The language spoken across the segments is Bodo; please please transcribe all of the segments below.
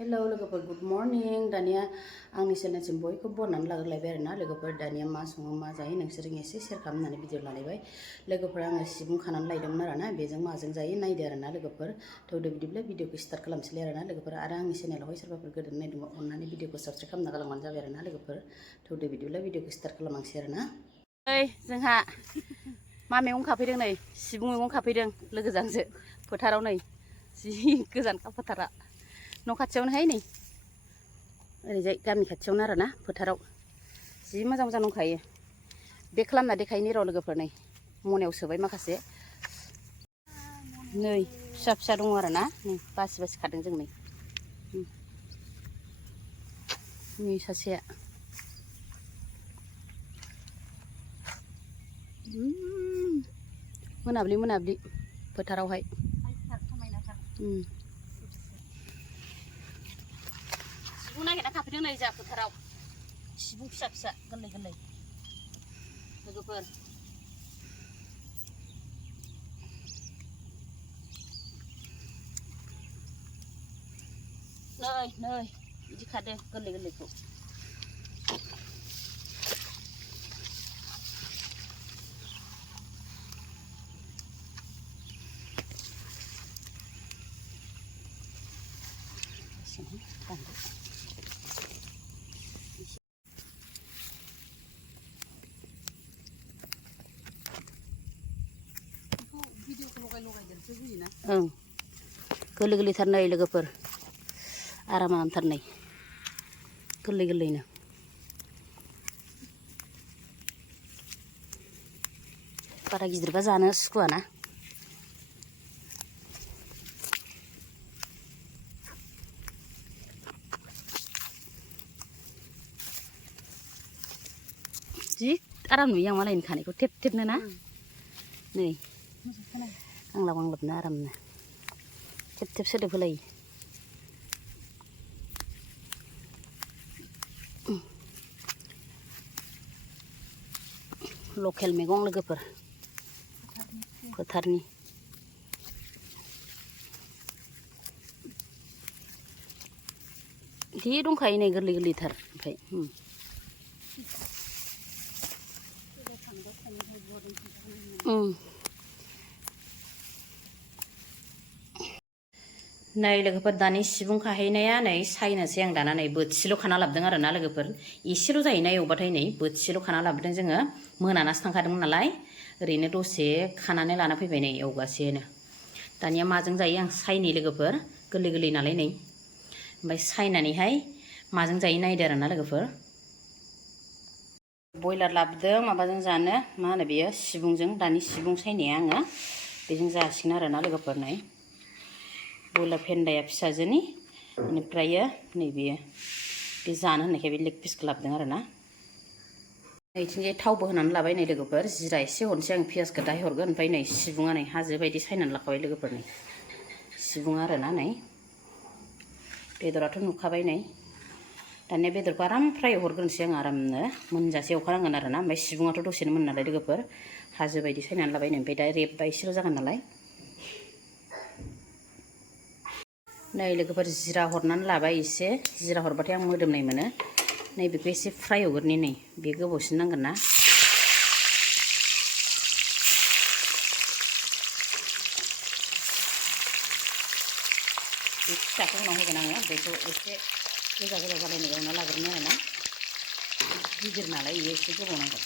हेलौ लोगोफोर गुड मर्निं दानिया आंनि चेनेलसिम बयखौ बरनानै लाग्रोलायबाय आरोना लोगोफोर दानिया मा सङो मा जायो नोंसोरजों एसे शेयार खालामनानै भिडिअ लालायबाय लोगोफोर आङो सिबुं खानानै लायदोंमोन आरोना बेजों माजों जायो नायदो आरोना लोगोफोर थौदो बिदिब्ला भिडिअखौ स्टार्ट खालामसैलाय आरोना लोगोफोर आरो आंनि चेनेलावहाय सोरबाफोर गोदान नायदोंबा अननानै भिडिअखौ साबस्क्राइब खालामना गालांबानो जाबाय आरोना लोगोफोर थौदो बिदिब्ला भिडिअखौ स्टार्ट खालामलांसै आरोना ओइ जोंहा मा मैगं खाफैदों नै सिबुं मैगं खाफैदों लोगोजोंसो फोथाराव नै जि गोजानखा फोथारा न' खाथियावनोहाय नै ओरैजाय गामि खाथियावनो आरोना फोथाराव जि मोजां मोजां दंखायो बे खालामना देखायनि र' लोगोफोर नै मनायाव सोबाय माखासे नै फिसा फिसा दङ आरोना नै बासि बासि खादों जों नै सासेया मोनाब्लि मोनाब्लि फोथारावहाय सिबुं नागिरना खाफैदों नै जोंहा फोथाराव सिबुं फिसा फिसा गोरलै गोरलै लोगोफोर नै नै बिदि खादो गोरलै गोरलैखौ ओं गोरलै गोरलैथार नै लोगोफोर आराम आरामथार नै गोरलै गोरलैनो बारा गिदिरबा जानो सुखुवाना जि आराम नुयो आं मालायनि खानायखौ थेब थेबनो ना नै आंलाब आंलाबनो आरामनो थेब थेब सोदोब होलायो लकेल मैगं लोगोफोर फोथारनि जि दंखायो नै गोरलै गोरलैथार ओमफ्राय नै लोगोफोर दानि सिबुं खाहैनाया नै सायनोसै आं दाना नै बोथिसेल' खाना लाबोदों आरोना लोगोफोर एसेल' जायोना एवबाथाय नै बोथिसेल' खाना लाबोदों जोङो मोनानासो थांखादोंमोन नालाय ओरैनो दसे खानानै लाना फैबाय नै एवगासेनो दानिया माजों जायो आं सायनि लोगोफोर गोरलै गोरलै नालाय नै ओमफ्राय सायनानैहाय माजों जायो नायदो आरोना लोगोफोर बयलार लाबोदों माबाजों जानो मा होनो बेयो सिबुंजों दानि सिबुं सायनाया आङो बेजों जासिगोन आरोना लोगोफोर नै बयलार फेन्दाया फिसाजोनि बेनिफ्रायो नैबेयो बे जानो होननायखाय बे लेग पिसखौ लाबोदों आरोना नैथिंजाय थावबो होनानै लाबाय नै लोगोफोर जिरा एसे हरनोसै आं पियासखौ दाहाय हरगोन ओमफ्राय नै सिबुङा नै हाजो बायदि सायनानै लाखाबाय लोगोफोर नै सिबुङा आरोना नै बेदराथ' नुखाबाय नै दानिया बेदरखौ आराम फ्राय हरग्रोनोसै आं आरामनो मोनजासे एवखानांगोन आरोना ओमफ्राय सिबुङाथ' दसेनो मोन नालाय लोगोफोर हाजो बायदि सायनानै लाबाय नै ओमफ्राय दा रेबबा एसेल' जागोन नालाय नै लोगोफोर जिरा हरनानै लाबाय एसे जिरा हरबाथाय आं मोदोमनाय मोनो नै बेखौ एसे फ्राय एवग्रोनि नै बे गोबावसिन नांगोन ना बे फिसाखौ उनाव होगोन आङो बेखौ एसे गोजा गोजा जालायनाय एवना लाग्रोनो आरोना गिदिर नालाय बेयो एसे गोबाव नांगोन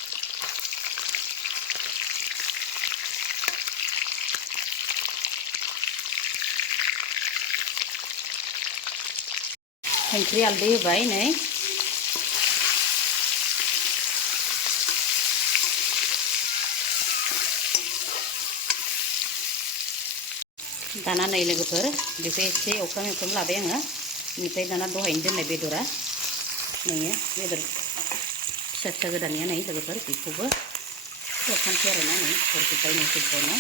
संख्रि हालदै होबाय नै दाना नै लोगोफोर बेखौ एसे एवफ्राम लाबाय आङो बेनिफ्राय दाना दहायनो दोननाय बेदरा नै बेदर फिसा फिसा गोदाननिया नै लोगोफोर बेखौबो हरखानोसै आरोना नै हरजोब्बाय नै जोब्बावनो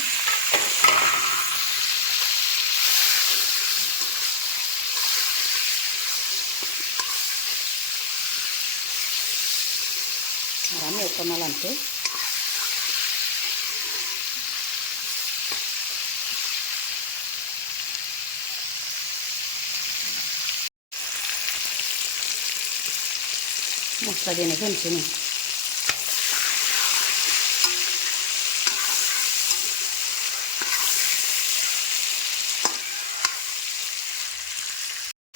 आराम एवफ्रामना लानोसै मस्ला देनायखौ होनोसै नै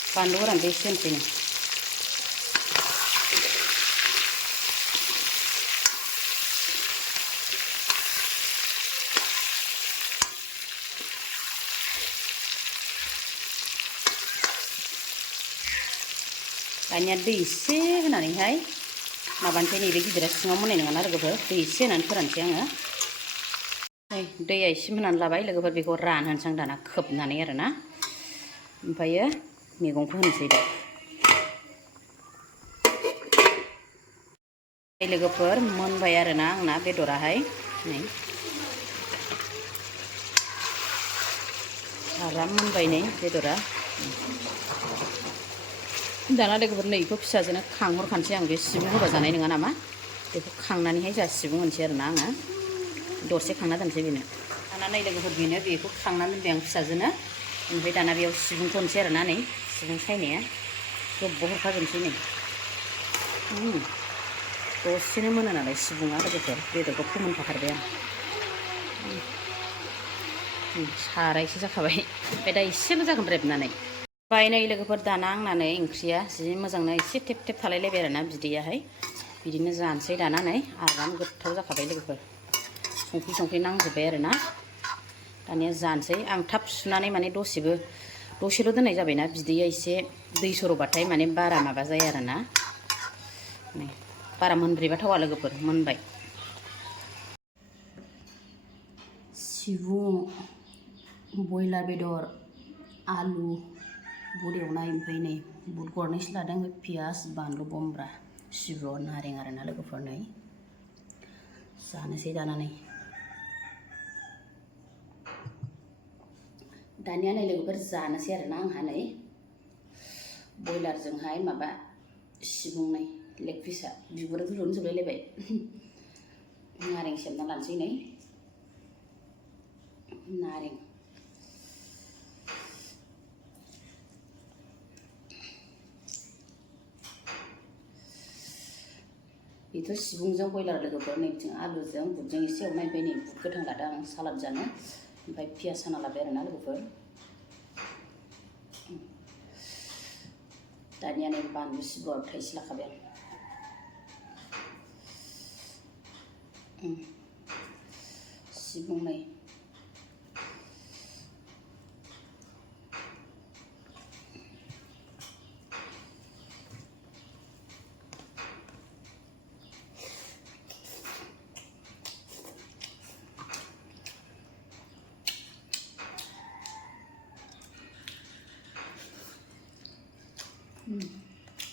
बानलु गोरानबो एसे होनोसै नै दानिया दै एसे होनानैहाय माबानोसै नैबे गिदिरा सिङाव मोननाय नङाना लोगोफोर दै एसे होनानै फोरानसै आङो नै दैया एसे होनानै लाबाय लोगोफोर बेखौ रानहोनोसै आं दाना खोबनानै आरोना ओमफ्रायो मैगंखौ होनोसै दे लोगोफोर मोनबाय आरोना आंना बेदराहाय नै आराम मोनबाय नै बेदरा दाना लोगोफोर नै बेखौ फिसाजोनो खांहरखानोसै आं बे सिबुं होबा जानाय नङा नामा बेखौ खांनानैहाय जोंहा सिबुं होनोसै आरोना आङो दरसे खांना दोनसै बेनो दाना नै लोगोफोर बेखौ खांनानै दोनबाय आं फिसाजोनो ओमफ्राय दाना बेयाव सिबुंखौ होनोसै आरोना नै सिबुं सायनाया गोबाव हरखाजोबनोसै नै दसेनो मोनो नालाय सिबुङा लोगोफोर बेदरखौ फोमोनखाथारबाय आं सारायसे जाखाबाय ओमफ्राय दा एसेल' जागोन रेबनानै ओमफ्राय नै लोगोफोर दाना आंना नै ओंख्रिया जि मोजांनो एसे टेब टेब थालायलायबाय आरोना बिदैयाहाय बिदिनो जानोसै दाना नै आराम गोथाव जाखाबाय लोगोफोर संख्रि नांजोब्बाय आरोना दानिया जानोसै आं थाब सुनानै माने दसेल' दोननाय जाबायना बिदैया एसे दै सर'बाथाय माने बारा माबा जाया आरोना नै बारा मोनब्रेबा थावा लोगोफोर मोनबाय सिबुं बयलार बेदर आलु बुद एवनाय ओमफ्राय नै बुद गरनैसो लादों ओमफ्राय पियास बानलु बम्ब्रा सिब्र' नारें आरोना लोगोफोर नै जानोसै दानानै दानिया नै लोगोफोर जानोसै आरोना आंहा नै बयलारजोंहाय माबा सिबुं नै लेग पिसआ बिगुरा दुलुर जोबलायलायबाय नारें सेबना लानोसै नै नारें बेथ' सिबुंजों बयलार लोगोफोर नै बिथिं आलुजों बुदजों एसे एवनाय ओमफ्राय नै बुद गोथां लादों आं सालाद जानो ओमफ्राय पियास हाना लाबाय आरोना लोगोफोर दानिया नै बानलु सिब्र'आबो थाइसे लाखाबाय आं सिबुं नै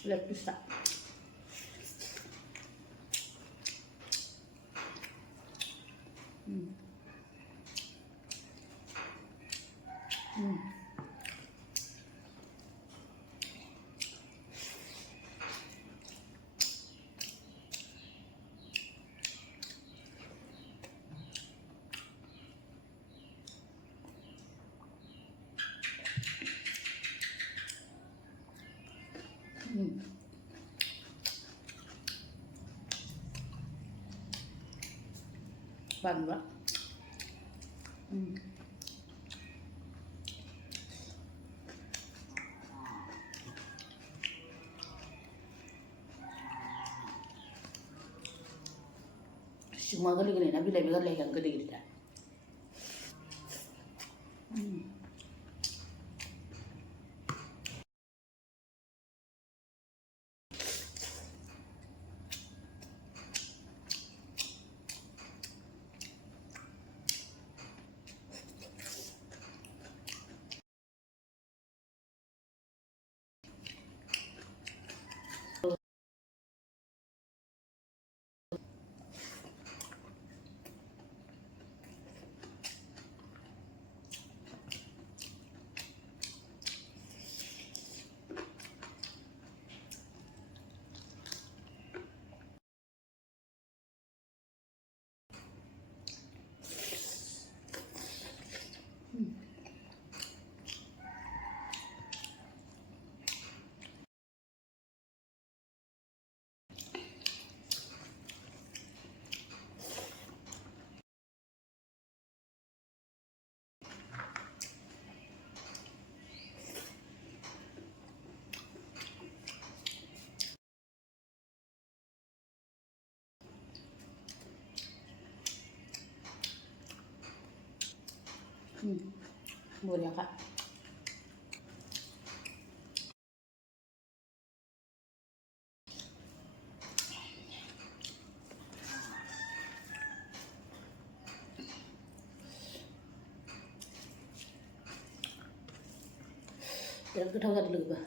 लेग पिसआ बानलुआ सिबुङा गोरलै गोरलै ना बिलाइबो गोरलै गोदै गोदै बरियाखा बिराद गोथाव जादों लोगोफोर